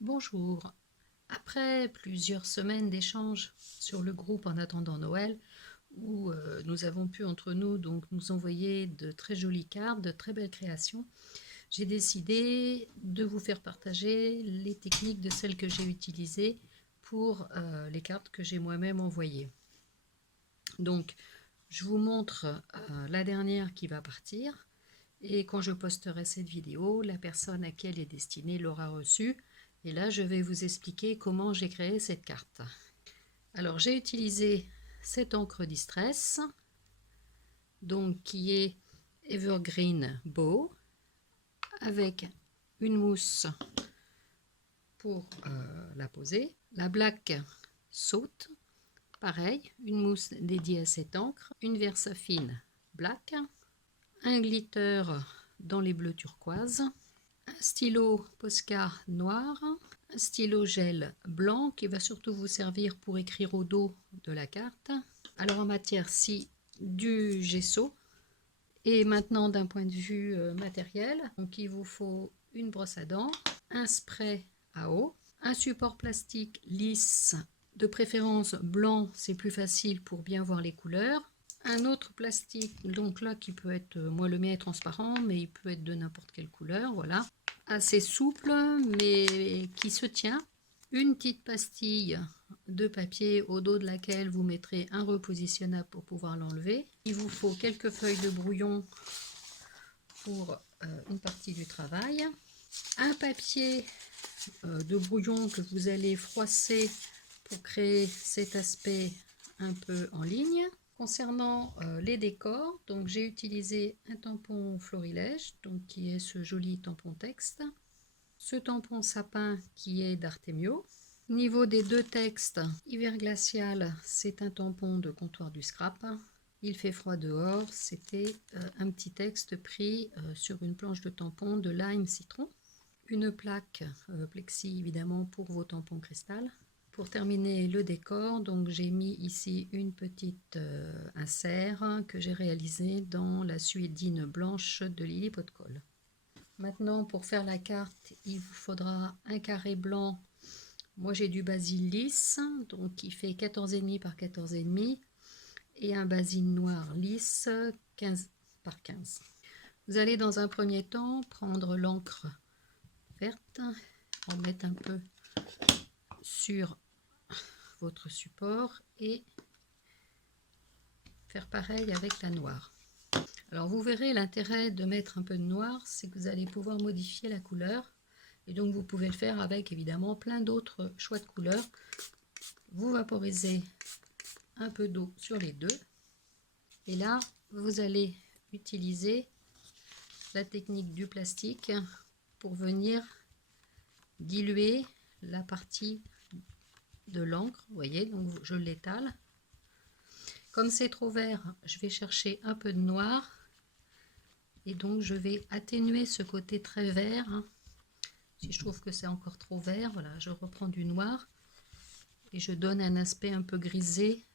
Bonjour. Après plusieurs semaines d'échanges sur le groupe en attendant Noël, où nous avons pu entre nous donc nous envoyer de très jolies cartes, de très belles créations, j'ai décidé de vous faire partager les techniques de celles que j'ai utilisées pour les cartes que j'ai moi-même envoyées. Donc, je vous montre la dernière qui va partir. Et quand je posterai cette vidéo, la personne à qui elle est destinée l'aura reçue. Et là, je vais vous expliquer comment j'ai créé cette carte. Alors, j'ai utilisé cette encre Distress, donc qui est Evergreen Bow, avec une mousse pour la poser. La Black Saute, pareil, une mousse dédiée à cette encre. Une Versafine Black, un glitter dans les bleus turquoise, un stylo Posca noir, un stylo gel blanc qui va surtout vous servir pour écrire au dos de la carte. Alors en matière-ci, du gesso. Et maintenant d'un point de vue matériel, donc il vous faut une brosse à dents, un spray à eau, un support plastique lisse, de préférence blanc, c'est plus facile pour bien voir les couleurs. Un autre plastique, donc là qui peut être, moi le mien est transparent, mais il peut être de n'importe quelle couleur, voilà. Assez souple, mais qui se tient. Une petite pastille de papier au dos de laquelle vous mettrez un repositionnable pour pouvoir l'enlever. Il vous faut quelques feuilles de brouillon pour une partie du travail. Un papier de brouillon que vous allez froisser pour créer cet aspect un peu en ligne. Concernant les décors, donc j'ai utilisé un tampon florilège, donc qui est ce joli tampon texte. Ce tampon sapin qui est d'Artemio. Niveau des deux textes, hiver glacial, c'est un tampon de comptoir du scrap. Il fait froid dehors, c'était un petit texte pris sur une planche de tampon de lime citron. Une plaque plexi évidemment pour vos tampons cristal. Pour terminer le décor, donc j'ai mis ici une petite insert que j'ai réalisée dans la suédine blanche de Lily Pot de Colle. Maintenant, pour faire la carte, il vous faudra un carré blanc. Moi, j'ai du basil lisse, donc qui fait 14,5 par 14,5, et un basil noir lisse, 15 par 15. Vous allez dans un premier temps prendre l'encre verte, en mettre un peu sur votre support et faire pareil avec la noire. Alors vous verrez, l'intérêt de mettre un peu de noir, c'est que vous allez pouvoir modifier la couleur, et donc vous pouvez le faire avec évidemment plein d'autres choix de couleurs. Vous vaporisez un peu d'eau sur les deux, et là vous allez utiliser la technique du plastique pour venir diluer la partie de l'encre. Vous voyez, donc je l'étale. Comme c'est trop vert, je vais chercher un peu de noir. Et donc je vais atténuer ce côté très vert. Si je trouve que c'est encore trop vert, voilà, je reprends du noir. Et je donne un aspect un peu grisé.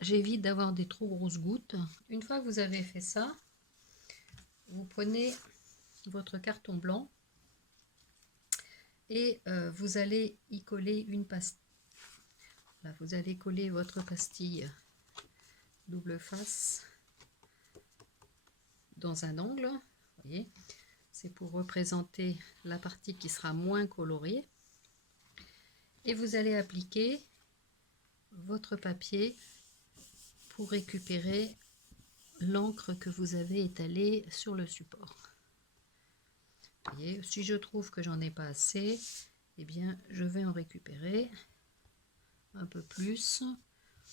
J'évite d'avoir des trop grosses gouttes. Une fois que vous avez fait ça, vous prenez votre carton blanc. Et vous allez y coller une pastille. Là, vous allez coller votre pastille double face dans un angle. Vous voyez, c'est pour représenter la partie qui sera moins colorée. Et vous allez appliquer votre papier pour récupérer l'encre que vous avez étalée sur le support. Vous voyez, si je trouve que j'en ai pas assez, eh bien je vais en récupérer un peu plus.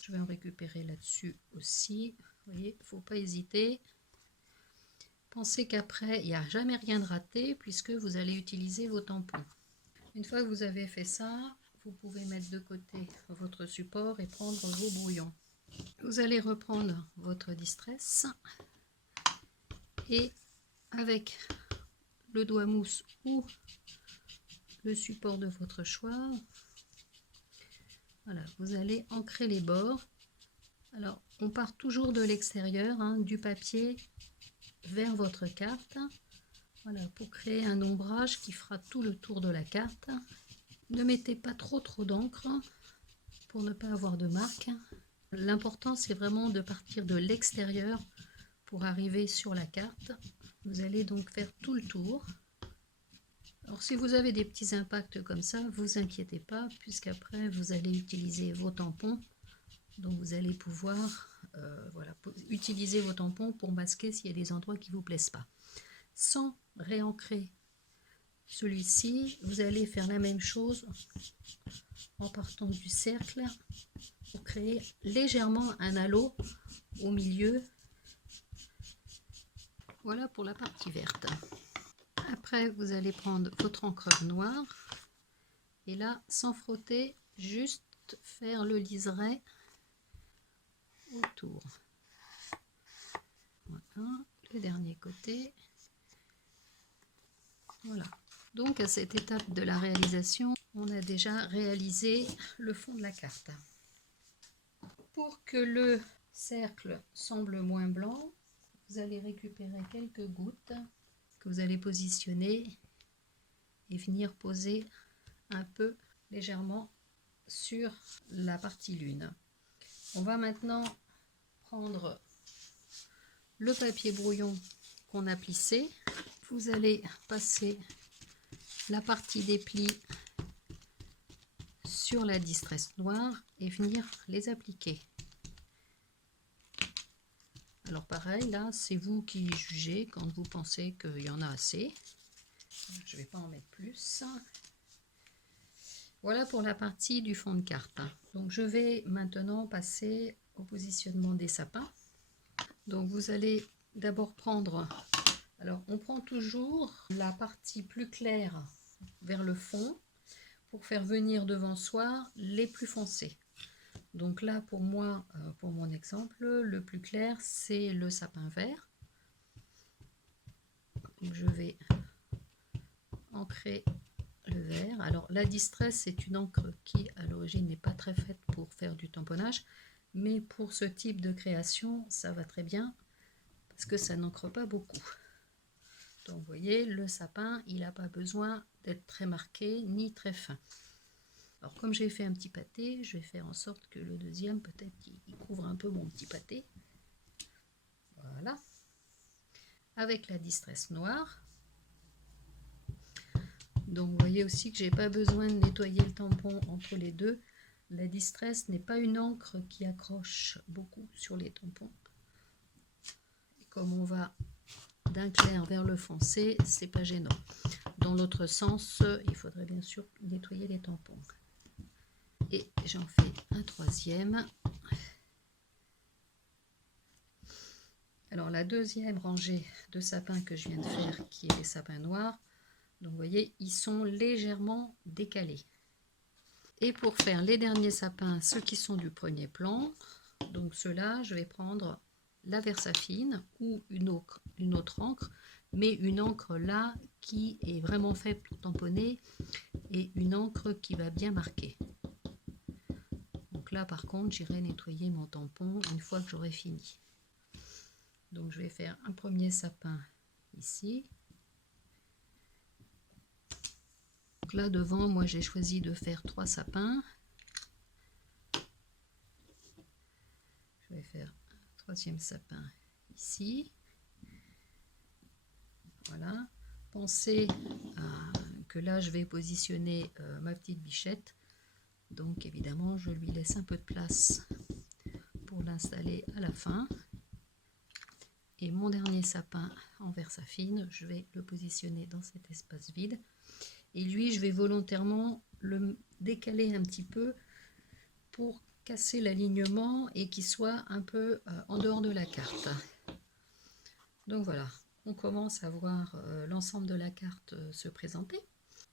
Je vais en récupérer là-dessus aussi. Vous voyez, il ne faut pas hésiter. Pensez qu'après, il n'y a jamais rien de raté puisque vous allez utiliser vos tampons. Une fois que vous avez fait ça, vous pouvez mettre de côté votre support et prendre vos brouillons. Vous allez reprendre votre Distress et avec le doigt mousse ou le support de votre choix, voilà, vous allez ancrer les bords. Alors, on part toujours de l'extérieur, du papier vers votre carte. Voilà, pour créer un ombrage qui fera tout le tour de la carte. Ne mettez pas trop d'encre pour ne pas avoir de marque. L'important, c'est vraiment de partir de l'extérieur pour arriver sur la carte. Vous allez donc faire tout le tour. Alors si vous avez des petits impacts comme ça, vous inquiétez pas, puisqu'après vous allez utiliser vos tampons. Donc vous allez pouvoir voilà, utiliser vos tampons pour masquer s'il y a des endroits qui ne vous plaisent pas. Sans réancrer celui-ci, vous allez faire la même chose en partant du cercle pour créer légèrement un halo au milieu. Voilà pour la partie verte. Après, vous allez prendre votre encre noire et là, sans frotter, juste faire le liseré autour. Voilà, le dernier côté. Voilà. Donc à cette étape de la réalisation, on a déjà réalisé le fond de la carte. Pour que le cercle semble moins blanc, vous allez récupérer quelques gouttes que vous allez positionner et venir poser un peu légèrement sur la partie lune. On va maintenant prendre le papier brouillon qu'on a plissé. Vous allez passer la partie des plis sur la distress noire et venir les appliquer. Alors pareil, là c'est vous qui jugez quand vous pensez qu'il y en a assez. Je ne vais pas en mettre plus. Voilà pour la partie du fond de carte. Donc je vais maintenant passer au positionnement des sapins. Donc vous allez d'abord prendre, alors on prend toujours la partie plus claire vers le fond pour faire venir devant soi les plus foncés. Donc là pour moi, pour mon exemple, le plus clair c'est le sapin vert. Donc je vais ancrer le vert. Alors la Distress c'est une encre qui à l'origine n'est pas très faite pour faire du tamponnage, mais pour ce type de création ça va très bien parce que ça n'encre pas beaucoup. Donc vous voyez, le sapin il n'a pas besoin d'être très marqué ni très fin. Alors comme j'ai fait un petit pâté, je vais faire en sorte que le deuxième peut-être il couvre un peu mon petit pâté. Voilà. Avec la Distress noire. Donc vous voyez aussi que j'ai pas besoin de nettoyer le tampon entre les deux. La Distress n'est pas une encre qui accroche beaucoup sur les tampons. Et comme on va d'un clair vers le foncé, c'est pas gênant. Dans l'autre sens, il faudrait bien sûr nettoyer les tampons. Et j'en fais un troisième. Alors la deuxième rangée de sapins que je viens de faire, qui est les sapins noirs, donc vous voyez, ils sont légèrement décalés. Et pour faire les derniers sapins, ceux qui sont du premier plan, donc ceux-là, je vais prendre la Versafine ou une autre encre, mais une encre là qui est vraiment faite pour tamponner et une encre qui va bien marquer. Donc là par contre, j'irai nettoyer mon tampon une fois que j'aurai fini. Donc je vais faire un premier sapin ici. Donc là devant, moi j'ai choisi de faire 3 sapins. Je vais faire un troisième sapin ici. Voilà. Pensez que là je vais positionner ma petite bichette. Donc évidemment je lui laisse un peu de place pour l'installer à la fin. Et mon dernier sapin en Versafine, je vais le positionner dans cet espace vide. Et lui, je vais volontairement le décaler un petit peu pour casser l'alignement et qu'il soit un peu en dehors de la carte. Donc voilà, on commence à voir l'ensemble de la carte se présenter.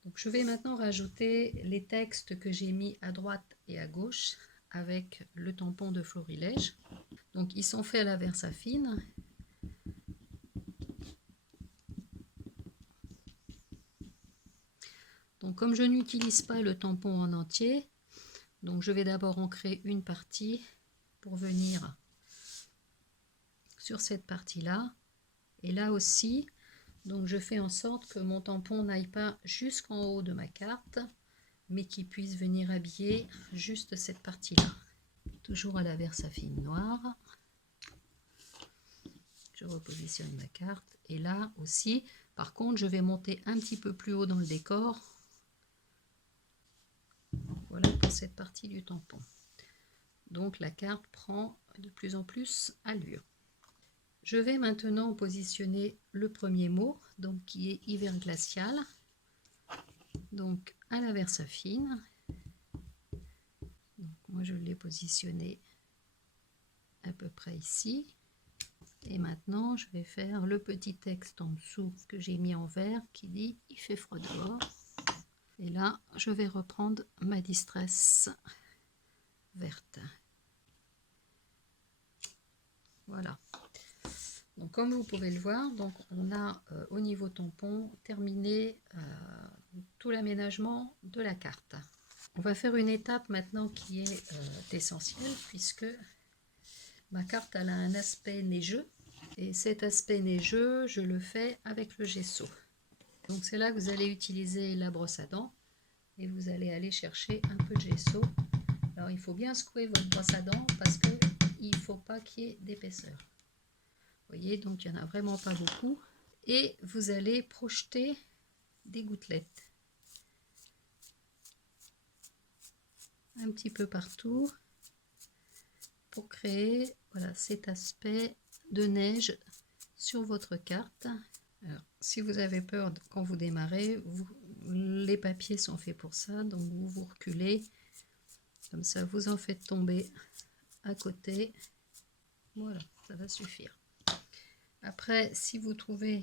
Donc je vais maintenant rajouter les textes que j'ai mis à droite et à gauche avec le tampon de Florilège. Donc ils sont faits à la Versafine. Donc comme je n'utilise pas le tampon en entier, donc je vais d'abord ancrer une partie pour venir sur cette partie-là. Et là aussi, Donc je fais en sorte que mon tampon n'aille pas jusqu'en haut de ma carte, mais qu'il puisse venir habiller juste cette partie-là. Toujours à la Versafine noire. Je repositionne ma carte. Et là aussi, par contre, je vais monter un petit peu plus haut dans le décor. Voilà pour cette partie du tampon. Donc la carte prend de plus en plus allure. Je vais maintenant positionner le premier mot, donc qui est hiver glacial. Donc à la Versafine. Donc, moi je l'ai positionné à peu près ici. Et maintenant je vais faire le petit texte en dessous que j'ai mis en vert qui dit il fait froid dehors. Et là je vais reprendre ma distress verte. Voilà. Donc comme vous pouvez le voir, donc on a au niveau tampon terminé tout l'aménagement de la carte. On va faire une étape maintenant qui est essentielle puisque ma carte elle a un aspect neigeux et cet aspect neigeux je le fais avec le gesso. Donc c'est là que vous allez utiliser la brosse à dents et vous allez aller chercher un peu de gesso. Alors il faut bien secouer votre brosse à dents parce qu'il ne faut pas qu'il y ait d'épaisseur. Vous voyez, donc il n'y en a vraiment pas beaucoup. Et vous allez projeter des gouttelettes. Un petit peu partout. Pour créer voilà, cet aspect de neige sur votre carte. Alors, si vous avez peur quand vous démarrez, les papiers sont faits pour ça. Donc vous reculez. Comme ça, vous en faites tomber à côté. Voilà, ça va suffire. Après, si vous trouvez,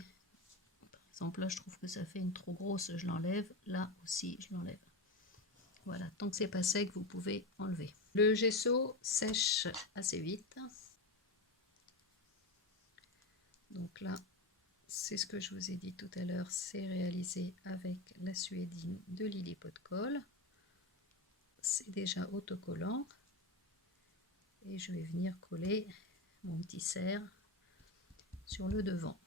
par exemple là je trouve que ça fait une trop grosse, je l'enlève. Là aussi je l'enlève. Voilà, tant que c'est pas sec, vous pouvez enlever. Le gesso sèche assez vite. Donc là, c'est ce que je vous ai dit tout à l'heure, c'est réalisé avec la suédine de Lily Pot de Colle. C'est déjà autocollant. Et je vais venir coller mon petit cerf sur le devant.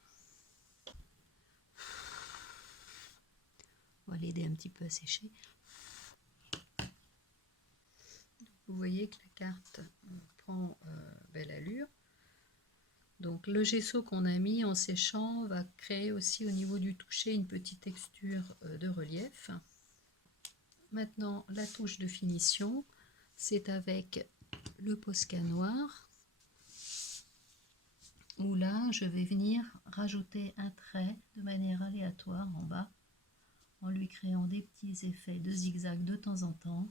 On va l'aider un petit peu à sécher. Vous voyez que la carte prend belle allure. Donc le gesso qu'on a mis en séchant va créer aussi au niveau du toucher une petite texture de relief. Maintenant la touche de finition, c'est avec le Posca noir, où là je vais venir rajouter un trait de manière aléatoire en bas, en lui créant des petits effets de zigzag de temps en temps.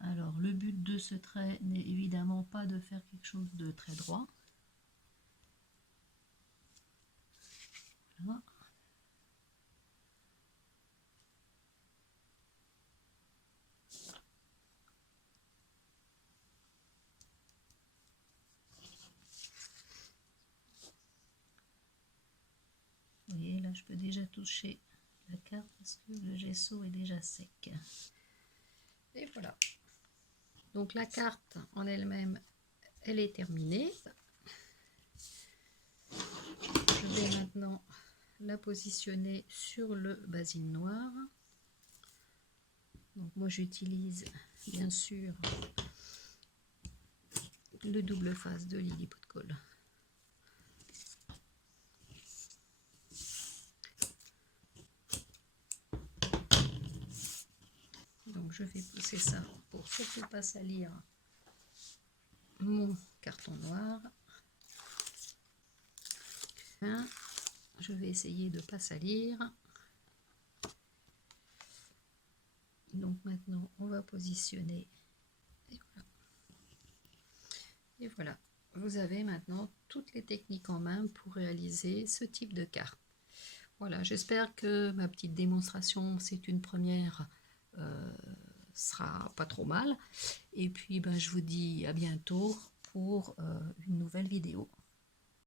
Alors le but de ce trait n'est évidemment pas de faire quelque chose de très droit. Voilà. Vous voyez, là je peux déjà toucher la carte parce que le gesso est déjà sec. Et voilà. Donc la carte en elle-même, elle est terminée. Je vais maintenant la positionner sur le basine noir. Donc moi j'utilise bien sûr le double face de Lily Pot de Colle. Donc je vais pousser ça pour surtout pas salir mon carton noir. Hein, je vais essayer de ne pas salir. Donc maintenant on va positionner. Et voilà, vous avez maintenant toutes les techniques en main pour réaliser ce type de carte. Voilà, j'espère que ma petite démonstration, c'est une première, sera pas trop mal. Et puis ben, je vous dis à bientôt pour une nouvelle vidéo.